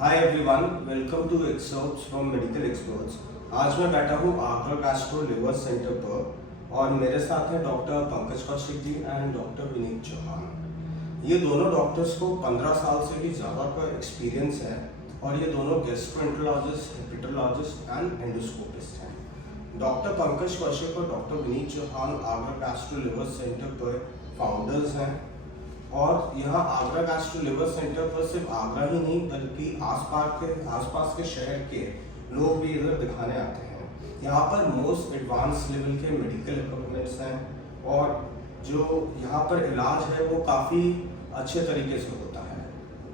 Hi everyone, welcome to excerpts from medical experts. आज मैं बैठा हूँ आगरा गैस्ट्रो लिवर सेंटर पर और मेरे साथ हैं doctor Pankaj Kaushik ji and doctor Vineet Chauhan. ये दोनों डॉक्टर्स को 15 साल से भी ज़्यादा का एक्सपीरियंस है और ये दोनों गैस्ट्रोएंटरोलॉजिस्ट, हेपेटोलॉजिस्ट एंड एंडोस्कोपिस्ट हैं। डॉक्टर पंकज कौशिक और doctor Vineet Chauhan Agra gastro liver centre पर फाउंडर्स हैं और यहाँ आगरा गैस्ट्रो लिवर सेंटर पर सिर्फ आगरा ही नहीं बल्कि आसपास के शहर के लोग भी इधर दिखाने आते हैं। यहाँ पर मोस्ट एडवांस लेवल के मेडिकल इक्विपमेंट्स हैं और जो यहाँ पर इलाज है वो काफ़ी अच्छे तरीके से होता है।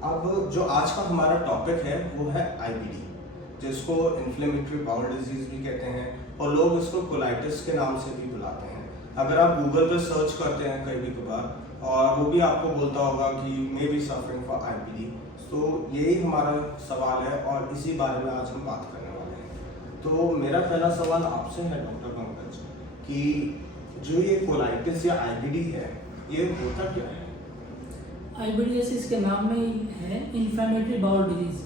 अब जो आज का हमारा टॉपिक है वो है IBD, जिसको इन्फ्लेमेटरी बाउल डिजीज भी कहते हैं और लोग इसको कोलाइटिस के नाम से भी बुलाते हैं। अगर आप गूगल पर सर्च करते हैं कभी कभार और वो भी आपको बोलता होगा कि may be suffering for IBD। तो यही हमारा सवाल है और इसी बारे में आज हम बात करने वाले हैं। तो मेरा पहला सवाल आपसे है डॉक्टर पंकज कि जो ये कोलाइटिस या IBD है ये होता क्या है? IBD जैसे इसके नाम में ही है, इन्फ्लेमेटरी बाउल डिजीज।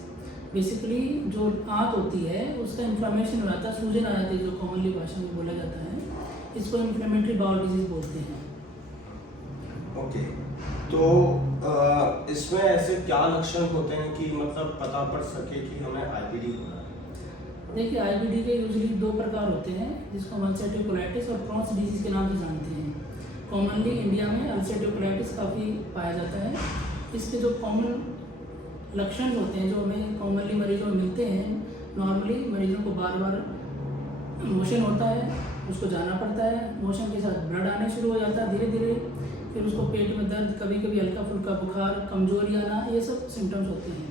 बेसिकली जो आंत होती है उसका इन्फ्लेमेशन हो जाता है, सूजन आ जाती है, जो कॉमनली भाषा में बोला जाता है। इसको इन्फ्लेमेटरी बाउल डिजीज बोलते हैं। ओके, तो इसमें ऐसे क्या लक्षण होते हैं कि मतलब पता पड़ सके कि हमें IBD हो रहा है? देखिए, IBD के यूजली दो प्रकार होते हैं, जिसको हम अल्सरेटिव कोलाइटिस और क्रॉन्स डिजीज के नाम से जानते हैं। कॉमनली इंडिया में अल्सरेटिव कोलाइटिस काफ़ी पाया जाता है। इसके जो कॉमन लक्षण होते हैं, जो हमें कॉमनली मरीजों में मिलते हैं, नॉर्मली मरीजों को बार बार मोशन होता है, उसको जाना पड़ता है, मोशन के साथ ब्लड आने शुरू हो जाता है धीरे धीरे, फिर उसको पेट में दर्द, कभी कभी हल्का फुल्का बुखार, कमजोरी आना, ये सब सिम्टम्स होते हैं।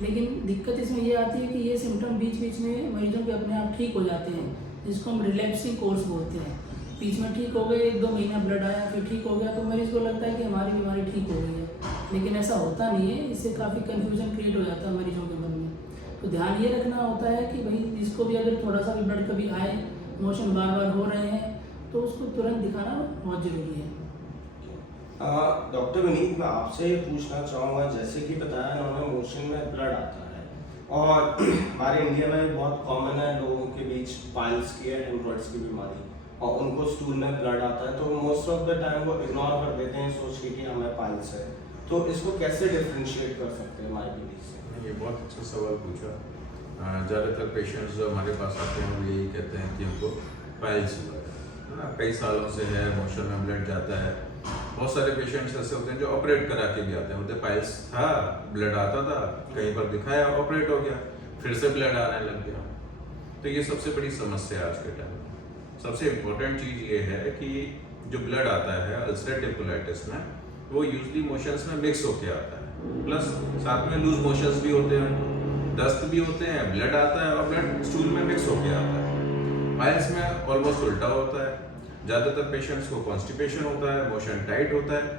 लेकिन दिक्कत इसमें ये आती है कि ये सिम्टम बीच बीच में मरीजों के अपने आप ठीक हो जाते हैं, जिसको हम रिलैप्सिंग कोर्स बोलते हैं। बीच में ठीक हो गए, 1-2 महीना ब्लड आया, फिर ठीक हो गया, तो मरीज को लगता है कि हमारी बीमारी ठीक हो गई है, लेकिन ऐसा होता नहीं है। इससे काफ़ी कन्फ्यूजन क्रिएट हो जाता है मरीजों के मन में। तो ध्यान ये रखना होता है कि भाई जिसको भी अगर थोड़ा सा भी ब्लड कभी आए, मोशन बार बार हो रहे हैं, तो उसको तुरंत दिखाना बहुत ज़रूरी है। डॉक्टर विनीत, मैं आपसे ये पूछना चाहूँगा, जैसे कि बताया इन्होंने मोशन में ब्लड आता है और हमारे इंडिया में बहुत कॉमन है लोगों के बीच पाइल्स की या हेमरॉइड्स की बीमारी और उनको स्टूल में ब्लड आता है, तो मोस्ट ऑफ द टाइम वो इग्नोर कर देते हैं सोच के कि हमें पाइल्स है। तो इसको कैसे डिफ्रेंशिएट कर सकते हैं IBD से? ये बहुत अच्छा सवाल पूछा। ज़्यादातर पेशेंट्स जो हमारे पास आते हैं वो यही कहते हैं कि हमको पाइल्स हुआ है ना, कई सालों से है, मोशन में ब्लड जाता है। बहुत सारे पेशेंट्स ऐसे होते हैं जो ऑपरेट करा के भी आते हैं, बोलते पाइल्स था, ब्लड आता था, कहीं पर दिखाया, ऑपरेट हो गया, फिर से ब्लड आने लग गया। तो ये सबसे बड़ी समस्या है आज के टाइम में। सबसे इम्पोर्टेंट चीज़ ये है कि जो ब्लड आता है अल्सरेटिव कोलाइटिस में, वो यूजली मोशंस में मिक्स होके आता है, प्लस साथ में लूज मोशंस भी होते हैं, दस्त भी होते हैं, ब्लड आता है और ब्लड स्टूल में मिक्स होके आता है। पाइल्स में ऑलमोस्ट उल्टा होता है। ज़्यादातर पेशेंट्स को कॉन्स्टिपेशन होता है, मोशन टाइट होता है,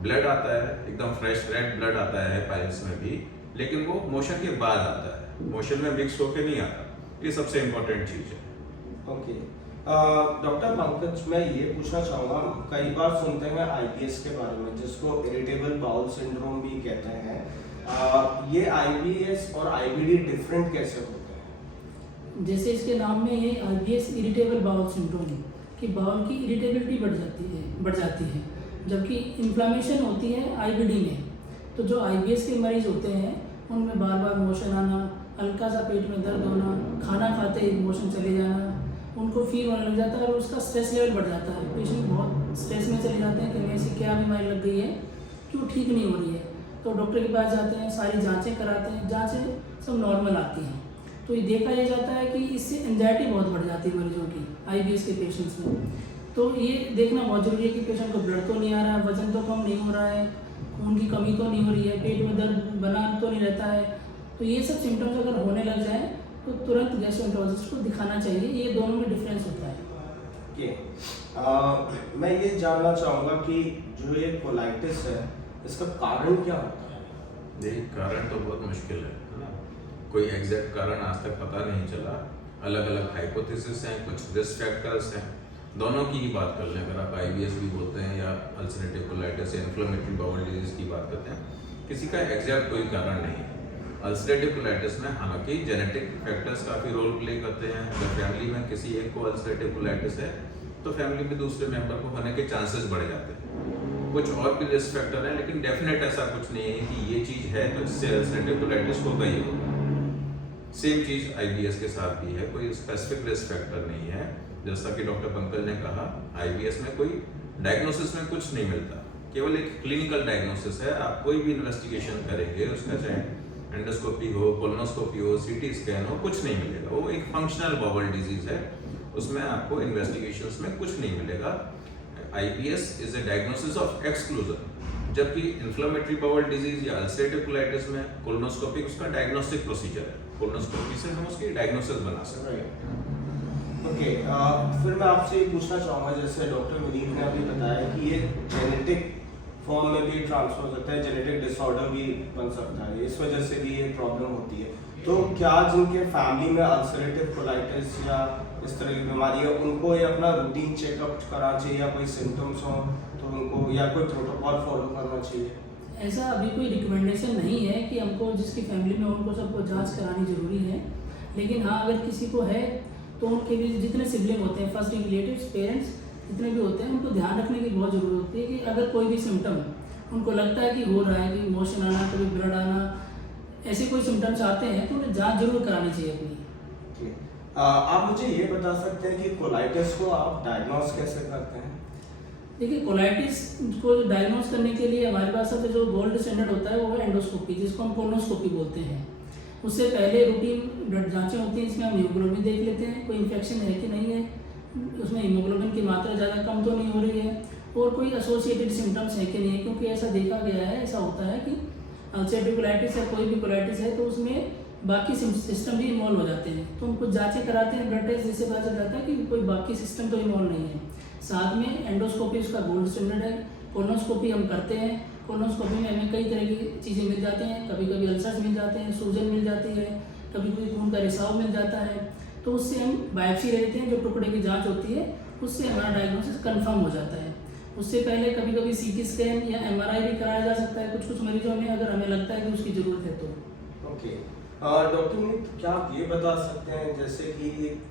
ब्लड आता है, एकदम फ्रेश रेड ब्लड आता है पाइल्स में भी, लेकिन वो मोशन के बाद आता है, मोशन में मिक्स होके नहीं आता। ये सबसे इम्पोर्टेंट चीज़ है। ओके, डॉक्टर पंकज, मैं ये पूछना चाहूँगा, कई बार सुनते हैं IBS के बारे में, जिसको इरिटेबल बाउल सिंड्रोम भी कहते हैं। ये IBS और IBD डिफरेंट कैसे होते हैं? जैसे इसके नाम में है IBS इरिटेबल बाउल सिंड्रोम, कि बाउल की इरिटेबिलिटी बढ़ जाती है, जबकि इन्फ्लामेशन होती है IBD में। तो जो IBS के मरीज होते हैं उनमें बार बार मोशन आना, हल्का सा पेट में दर्द होना, खाना खाते ही मोशन चले जाना, उनको फील होने लग जाता है और उसका स्ट्रेस लेवल बढ़ जाता है। पेशेंट बहुत स्ट्रेस में चले जाते हैं कि हमें ऐसी क्या बीमारी लग गई है, क्यों ठीक नहीं हो रही है। तो डॉक्टर के पास जाते हैं, सारी जांचें कराते हैं, जांचें सब नॉर्मल आती हैं। तो ये देखा यह जाता है कि इससे एंजाइटी बहुत बढ़ जाती है मरीजों की, IBS के पेशेंट्स में। तो ये देखना बहुत जरूरी है कि पेशेंट को ब्लड तो नहीं आ रहा है, वजन तो कम नहीं हो रहा है, खून की कमी तो नहीं हो रही है, पेट में दर्द बना तो नहीं रहता है। तो ये सब सिम्टम्स अगर होने लग जाए तो तुरंत गैस्ट्रोएंटरोलॉजिस्ट को दिखाना चाहिए। ये दोनों में डिफरेंस होता है। मैं ये जानना चाहूँगा कि जो ये कोलाइटिस है इसका कारण क्या होता है? देखिए, कारण तो बहुत मुश्किल है ना, कोई एग्जैक्ट कारण आज तक पता नहीं चला। अलग अलग हाइपोथेसिस हैं, कुछ रिस्क फैक्टर्स हैं, दोनों की ही बात कर लें। अगर आप IBS भी बोलते हैं या अल्सरेटिव कोलाइटिस या इन्फ्लेमेटरी बाउल डिजीज की बात करते हैं, किसी का एग्जैक्ट कोई कारण नहीं है। अल्सरेटिव कोलाइटिस में हालांकि जेनेटिक फैक्टर्स काफ़ी रोल प्ले करते हैं। अगर फैमिली में किसी एक को अल्सरेटिव कोलाइटिस है तो फैमिली में दूसरे मेंबर को होने के चांसेस बढ़ जाते हैं। कुछ और भी रिस्क फैक्टर है, लेकिन डेफिनेट ऐसा कुछ नहीं है कि ये चीज़ है तो इससे अल्सरेटिव कोलाइटिस होगा ही होगा। सेम चीज़ IBS के साथ भी है, कोई स्पेसिफिक रिस्क फैक्टर नहीं है। जैसा कि डॉक्टर पंकज ने कहा, IBS में कोई डायग्नोसिस में कुछ नहीं मिलता, केवल एक क्लिनिकल डायग्नोसिस है। आप कोई भी इन्वेस्टिगेशन करेंगे, उसका चाहे एंडोस्कोपी हो, कोलोनोस्कोपी हो, CT स्कैन हो, कुछ नहीं मिलेगा। वो एक फंक्शनल बाउल डिजीज है, उसमें आपको इन्वेस्टिगेशंस में कुछ नहीं मिलेगा। IBS is a diagnosis of exclusion, जबकि इन्फ्लेमेटरी बाउल डिजीज या अल्सरेटिव कोलाइटिस में कोलोनोस्कोपी उसका डायग्नोस्टिक प्रोसीजर है। कोलोनोस्कोपी से हम उसकी डायग्नोसिस बना सकते हैं। ओके, फिर मैं आपसे ये पूछना चाहूँगा, जैसे डॉक्टर विनीत ने अभी बताया कि ये जेनेटिक फॉर्म में भी ट्रांसफर हो सकता है, जेनेटिक डिसऑर्डर भी बन सकता है, इस वजह से भी ये प्रॉब्लम होती है। तो क्या जिनके फैमिली में अल्सरेटिव कोलाइटिस या इस तरह की बीमारी है, उनको ये अपना रूटीन चेकअप कराना चाहिए, या कोई सिम्टम्स हो तो उनको या कोई प्रोटोकॉल फॉलो करना चाहिए? ऐसा अभी कोई रिकमेंडेशन नहीं है कि हमको जिसकी फैमिली में उनको सबको जांच करानी ज़रूरी है, लेकिन हाँ अगर किसी को है तो उनके भी जितने सिबलिंग होते हैं, फर्स्ट रिलेटिव्स, पेरेंट्स जितने भी होते हैं, उनको ध्यान रखने की बहुत ज़रूरत होती है कि अगर कोई भी सिम्टम उनको लगता है कि हो रहा है, कि मोशन आना, कभी ब्लड आना, ऐसे कोई सिम्टम्स आते हैं तो उन्हें जांच जरूर करानी चाहिए अपनी। आप मुझे ये बता सकते हैं कि कोलाइटिस को आप डायग्नोस कैसे करते हैं? देखिए, कोलाइटिस को डायग्नोस करने के लिए हमारे पास सबसे जो गोल्ड स्टैंडर्ड होता है वो है एंडोस्कोपी, जिसको हम कोलोनोस्कोपी बोलते हैं। उससे पहले रूटीन ब्लड जांचें होती हैं, इसमें हम हीमोग्लोबिन देख लेते हैं, कोई इन्फेक्शन है कि नहीं है, उसमें हीमोग्लोबिन की मात्रा ज़्यादा कम तो नहीं हो रही है, और कोई एसोसिएटेड सिम्टम्स है कि नहीं है। क्योंकि ऐसा देखा गया है, ऐसा होता है कि अल्सरेटिव कोलाइटिस या कोई भी कोलाइटिस है तो उसमें बाकी सिस्टम भी इन्वॉल्व हो जाते हैं। तो हम कुछ जाँचें कराते हैं, ब्लड टेस्ट, जिससे पता चल जाता है कि कोई बाकी सिस्टम तो इन्वॉल्व नहीं है। साथ में एंडोस्कोपी उसका गोल्ड स्टैंडर्ड है, कोलोनोस्कोपी हम करते हैं। कोलोनोस्कोपी में हमें कई तरह की चीज़ें मिल जाती हैं, कभी कभी अल्सर्स मिल जाते हैं, सूजन मिल जाती है, कभी कभी खून का रिसाव मिल जाता है। तो उससे हम बायोप्सी लेते हैं, जो टुकड़े की जांच होती है, उससे हमारा डायग्नोसिस कंफर्म हो जाता है। उससे पहले कभी कभी CT स्कैन या MRI भी कराया जा सकता है कुछ कुछ मरीजों में, अगर हमें लगता है कि उसकी ज़रूरत है तो। ओके, डॉक्टर विनीत, क्या आप ये बता सकते हैं जैसे कि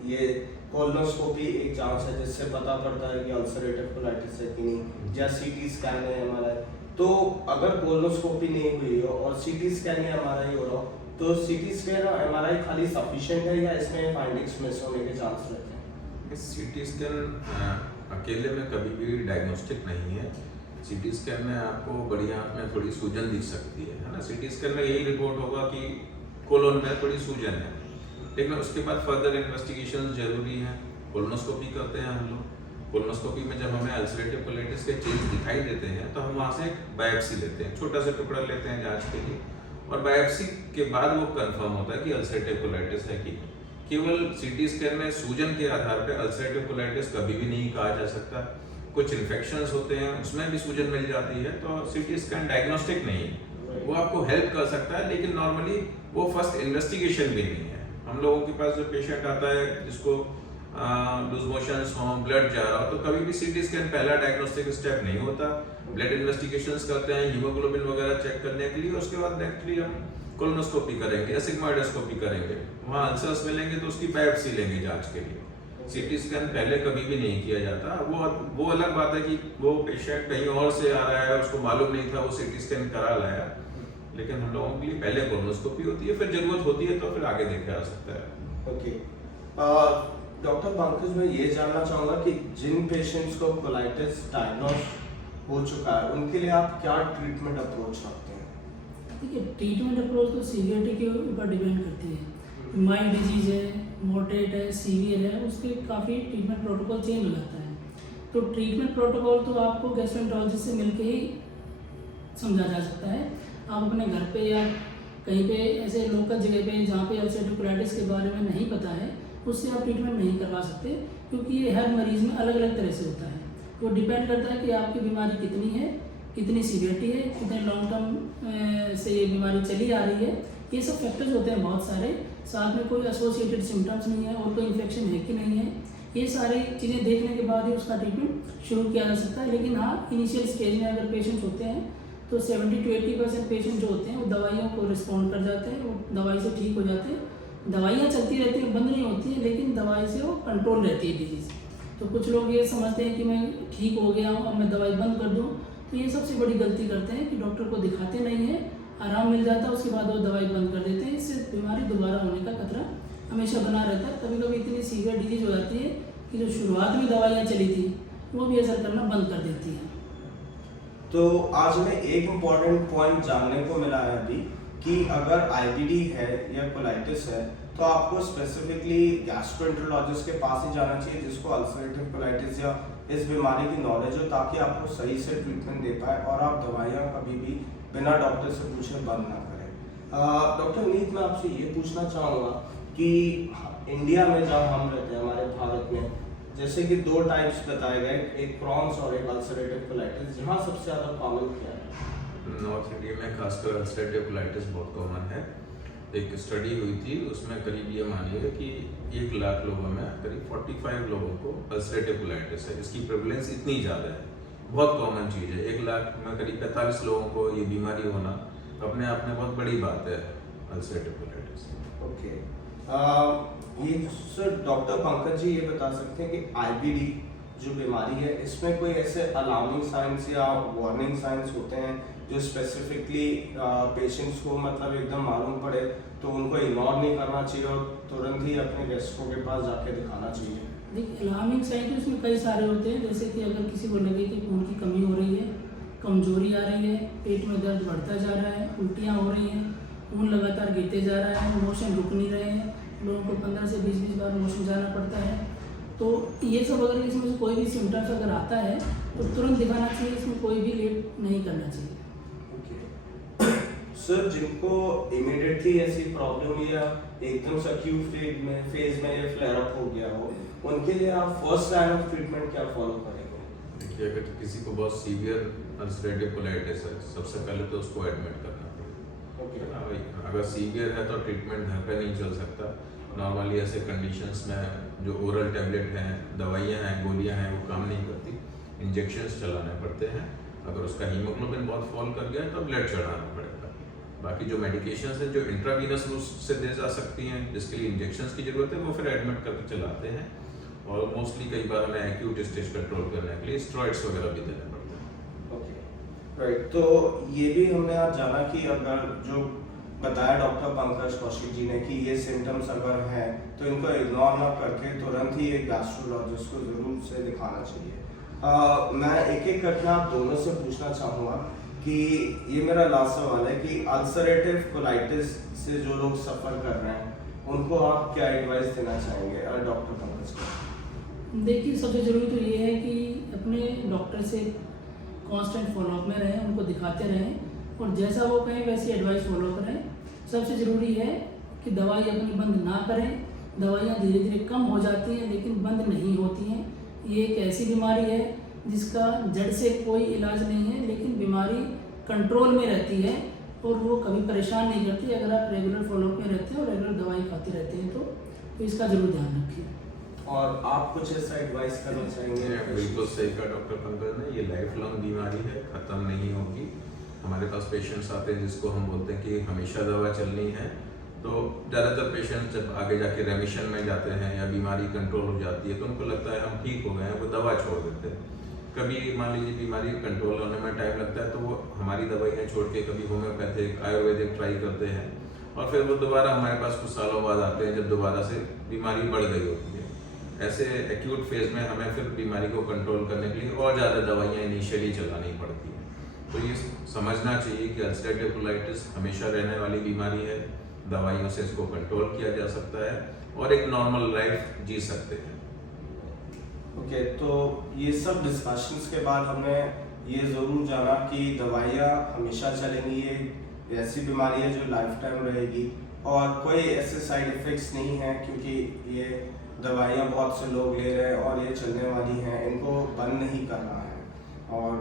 ये कोलोनोस्कोपी एक जांच है जिससे पता पड़ता है कि अल्सरेटिव कोलाइटिस है कि नहीं, या CT स्कैन है, MRI, तो अगर कोलोनोस्कोपी नहीं हुई हो और CT स्कैन या MRI हो रहा हो, तो CT स्कैन और MRI खाली सफिशिएंट है या इसमें फाइंडिंग्स मिस होने के चांस रहते हैं? CT स्कैन अकेले में कभी भी डायग्नोस्टिक नहीं है। CT स्कैन में आपको बड़ी आंख में थोड़ी सूजन दिख सकती है ना। CT स्कैन में यही रिपोर्ट होगा कि कोलोन में थोड़ी सूजन है, लेकिन उसके बाद फर्दर इन्वेस्टिगेशन जरूरी है। कोलोनोस्कोपी करते हैं हम लोग। कोलोनोस्कोपी में जब हमें अल्सरेटिव कोलाइटिस के चेंज दिखाई देते हैं तो हम वहाँ से एक बायोप्सी लेते हैं, छोटा सा टुकड़ा लेते हैं जांच के लिए, और बायोप्सी के बाद वो कंफर्म होता है कि अल्सरेटिव कोलाइटिस है कि नहीं। केवल CT स्कैन में सूजन के आधार पर अल्सरेटिव कोलाइटिस कभी भी नहीं कहा जा सकता। कुछ इन्फेक्शंस होते हैं, उसमें भी सूजन मिल जाती है, तो CT स्कैन डायग्नोस्टिक नहीं है। वो आपको हेल्प कर सकता है, लेकिन नॉर्मली वो फर्स्ट इन्वेस्टिगेशन भी नहीं है। हम लोगों के पास जो पेशेंट आता है जिसको लूज मोशंस हो, ब्लड जा रहा हो, तो कभी भी CT स्कैन पहला डायग्नोस्टिक स्टेप नहीं होता। ब्लड इन्वेस्टिगेशंस करते हैं हीमोग्लोबिन वगैरह चेक करने के लिए, उसके बाद नेक्स्टली हम कोलोनोस्कोपी करेंगे, सिग्मोइडोस्कोपी करेंगे, वहाँ अल्सर्स मिलेंगे तो उसकी बायोप्सी लेंगे जांच के लिए। CT स्कैन पहले कभी भी नहीं किया जाता। वो अलग बात है कि वो पेशेंट कहीं और से आ रहा है, उसको मालूम नहीं था, वो CT स्कैन करा लाया, लेकिन हम लोगों के लिए पहले कोलोनोस्कोपी होती है, फिर जरूरत होती है तो फिर आगे देखा जा सकता है। ओके, डॉक्टर पंकज, मैं ये जानना चाहूँगा कि जिन पेशेंट्स को कोलाइटिस डायग्नोस हो चुका है उनके लिए आप क्या ट्रीटमेंट अप्रोच रखते हैं? देखिए, ट्रीटमेंट अप्रोच तो सीवियरिटी के ऊपर डिपेंड करती है। माइल्ड डिजीज है, मॉडरेट है, सीवियर है, उसके काफ़ी ट्रीटमेंट प्रोटोकॉल चेंज हो जाता है। तो ट्रीटमेंट प्रोटोकॉल तो आपको गैस्ट्रोएंटरोलॉजिस्ट से मिलके ही समझा जा सकता है। आप अपने घर पे या कहीं पे ऐसे लोकल जगह पे जहाँ पे अल्सरेटिव कोलाइटिस के बारे में नहीं पता है, उससे आप ट्रीटमेंट नहीं करवा सकते, क्योंकि ये हर मरीज़ में अलग अलग तरह से होता है। वो डिपेंड करता है कि आपकी बीमारी कितनी है, कितनी सीवियरिटी है, कितने लॉन्ग टर्म से ये बीमारी चली आ रही है। ये सब फैक्टर्स होते हैं बहुत सारे। साथ में कोई एसोसिएटेड सिम्टम्स नहीं है और कोई इन्फेक्शन है कि नहीं है, ये सारी चीज़ें देखने के बाद ही उसका ट्रीटमेंट शुरू किया जा सकता है। लेकिन हाँ, इनिशियल स्टेज में अगर पेशेंट्स होते हैं तो 70 to 80% पेशेंट जो होते हैं वो दवाइयों को रिस्पॉन्ड कर जाते हैं, वो दवाई से ठीक हो जाते हैं। दवाइयाँ चलती रहती हैं, बंद नहीं होती है, लेकिन दवाई से वो कंट्रोल रहती है डिजीज़। तो कुछ लोग ये समझते हैं कि मैं ठीक हो गया हूँ, अब मैं दवाई बंद कर दूँ, तो ये सबसे बड़ी गलती करते हैं कि डॉक्टर को दिखाते नहीं हैं, आराम मिल जाता है, उसके बाद वो दवाई बंद कर देते हैं। इससे बीमारी दोबारा होने का खतरा हमेशा बना रहता है। कभी कभी इतनी सीवियर डिजीज हो जाती है कि जो शुरुआत में दवाइयाँ चली थी वो भी असर करना बंद कर देती हैं। तो आज में एक इम्पॉर्टेंट पॉइंट जानने को मिला है अभी कि अगर IBD है या कोलाइटिस है तो आपको स्पेसिफिकली गैस्ट्रोएंटरोलॉजिस्ट के पास ही जाना चाहिए, जिसको अल्सरेटिव कोलाइटिस या इस बीमारी की नॉलेज हो, ताकि आपको सही से ट्रीटमेंट दे पाए और आप दवाइयाँ कभी भी बिना डॉक्टर से पूछे बंद ना करें। डॉक्टर विनीत, मैं आपसे ये पूछना चाहूँगा कि इंडिया में जब हम रहते हैं, हमारे भारत में, जैसे कि 2 टाइप्स बताए गए, एक क्रॉन्स और एक अल्सरेटिव कोलाइटिस, जहाँ सबसे ज़्यादा कॉमन क्या है? नॉर्थ इंडिया में खासकर अल्सरेटिव कोलाइटिस बहुत कॉमन है। एक स्टडी हुई थी, उसमें करीब ये मानिए कि 1 लाख लोगों में करीब 45 लोगों को अल्सरेटिव कोलाइटिस है। इसकी प्रेवलेंस इतनी ज़्यादा है, बहुत कॉमन चीज़ है। 1 लाख में करीब 45 लोगों को ये बीमारी होना अपने आप में बहुत बड़ी बात है, अल्सरेटिव कोलाइटिस। ओके, ये सर डॉक्टर पंकज जी ये बता सकते हैं कि IBD जो बीमारी है, इसमें कोई ऐसे अलार्मिंग साइंस या वार्निंग साइंस होते हैं जो स्पेसिफिकली पेशेंट्स को मतलब एकदम मालूम पड़े तो उनको इग्नोर नहीं करना चाहिए और तुरंत ही अपने गैस्ट्रो के पास जाके दिखाना चाहिए? देखिए, अलार्मिंग साइन तो इसमें कई सारे होते हैं, जैसे कि अगर किसी को लगे कि खून की कमी हो रही है, कमजोरी आ रही है, पेट में दर्द बढ़ता जा रहा है, उल्टियाँ हो रही हैं, खून लगातार गिरते जा रहा है, मोशन रुक नहीं रहे हैं, लोगों को 15 से 20 बार मोशन जाना पड़ता है, तो ये सब अगर इसमें से कोई भी सिम्टम्स अगर आता है तो तुरंत दिखाना चाहिए, इसमें कोई भी लेट नहीं करना चाहिए। सर, जिनको इमीडिएटली ऐसी प्रॉब्लम या एकदम से एक्यूट फेज में फ्लेयर अप हो गया हो, उनके लिए आप फर्स्ट लाइन ऑफ ट्रीटमेंट क्या फॉलो करेंगे? देखिए, अगर किसी को बहुत सीवियर अल्सरेटिव कोलाइटिस है, सबसे पहले तो उसको एडमिट करना पड़ेगा। ओके, है ना भाई? अगर सीवियर है तो ट्रीटमेंट घर पे नहीं चल सकता। नॉर्मली ऐसे कंडीशंस में जो ओरल टैबलेट हैं, दवाइयाँ हैं, गोलियाँ हैं, वो काम नहीं करती, इंजेक्शंस चलाने पड़ते हैं। अगर उसका हीमोग्लोबिन बहुत फॉल कर गया तो ब्लड चढ़ाना पड़ेगा। बाकी जो मेडिकेशंस हैं जो इंट्रावीनस रूट से दे जा सकती हैं, जिसके लिए इंजेक्शंस की ज़रूरत है, वो फिर एडमिट करके चलाते हैं। और मोस्टली कई बार हमें एक्यूट स्टेज कंट्रोल करने के लिए स्टेरॉइड्स वगैरह भी देने पड़ते हैं। Okay, right. तो ये भी हमने आज जाना कि अगर जो बताया डॉक्टर पंकज कौशिक जी ने कि ये सिम्टम्स अगर हैं तो इनको इग्नोर ना करके तुरंत ही एक गैस्ट्रोलॉजिस्ट को ज़रूर से दिखाना चाहिए। मैं एक एक करके आप दोनों से पूछना चाहूँगा कि ये मेरा लास्ट सवाल है कि अल्सरेटिव कोलाइटिस से जो लोग सफ़र कर रहे हैं उनको आप क्या एडवाइस देना चाहेंगे डॉक्टर पंकज को? देखिए, सबसे ज़रूरी तो ये है कि अपने डॉक्टर से कांस्टेंट फॉलोअप में रहें, उनको दिखाते रहें और जैसा वो कहें वैसी एडवाइस फॉलो करें। सबसे ज़रूरी है कि दवाई अपनी बंद ना करें। दवाइयाँ धीरे धीरे कम हो जाती हैं लेकिन बंद नहीं होती हैं। ये एक ऐसी बीमारी है जिसका जड़ से कोई इलाज नहीं है, लेकिन बीमारी कंट्रोल में रहती है और वो कभी परेशान नहीं करती अगर आप रेगुलर फॉलोअप में रहते हैं और रेगुलर दवाई खाते रहते हैं तो इसका ज़रूर ध्यान रखिए। और आप कुछ ऐसा एडवाइस करना चाहेंगे? बिल्कुल सही कहा डॉक्टर पंकज ने, ये लाइफ लॉन्ग बीमारी है, ख़त्म नहीं होगी। हमारे पास पेशेंट्स आते हैं जिसको हम बोलते हैं कि हमेशा दवा चलनी है, तो ज़्यादातर पेशेंट्स जब आगे जाके रेमिशन में जाते हैं या बीमारी कंट्रोल हो जाती है तो उनको लगता है हम ठीक हो गए हैं, वो दवा छोड़ देते हैं। कभी मान लीजिए बीमारी कंट्रोल होने में टाइम लगता है तो वो हमारी दवाइयाँ छोड़ के कभी होम्योपैथिक, आयुर्वेदिक ट्राई करते हैं और फिर वो दोबारा हमारे पास कुछ सालों बाद आते हैं जब दोबारा से बीमारी बढ़ गई होती है। ऐसे एक्यूट फेज में हमें फिर बीमारी को कंट्रोल करने के लिए और ज़्यादा दवाइयाँ इनिशियली चलानी पड़ती हैं। तो ये समझना चाहिए कि अल्सरेटिव कोलाइटिस हमेशा रहने वाली बीमारी है, दवाइयों से इसको कंट्रोल किया जा सकता है और एक नॉर्मल लाइफ जी सकते हैं। ओके, तो ये सब डिस्कशंस के बाद हमने ये ज़रूर जाना कि दवाइयाँ हमेशा चलेंगी, ये ऐसी बीमारी है जो लाइफ टाइम रहेगी और कोई ऐसे साइड इफ़ेक्ट्स नहीं हैं क्योंकि ये दवाइयाँ बहुत से लोग ले रहे हैं और ये चलने वाली हैं, इनको बंद नहीं करना है। और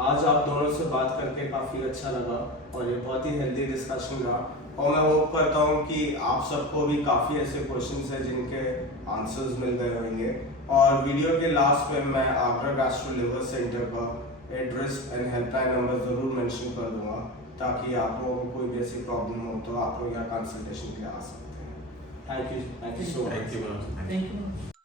आज आप दोनों से बात करके काफ़ी अच्छा लगा और ये बहुत ही हेल्दी डिस्कशन रहा और मैं होप करता हूँ कि आप सबको भी काफ़ी ऐसे क्वेश्चंस हैं जिनके आंसर्स मिल गए होंगे। और वीडियो के लास्ट में मैं आगरा गैस्ट्रो लिवर सेंटर का एड्रेस एंड हेल्पलाइन नंबर ज़रूर मेंशन कर दूंगा, ताकि आप लोगों को कोई भी ऐसी प्रॉब्लम हो तो आप लोग यहाँ कंसल्टेशन के लिए आ सकते हैं। Thank you so much. Thank you ma'am. Thank you.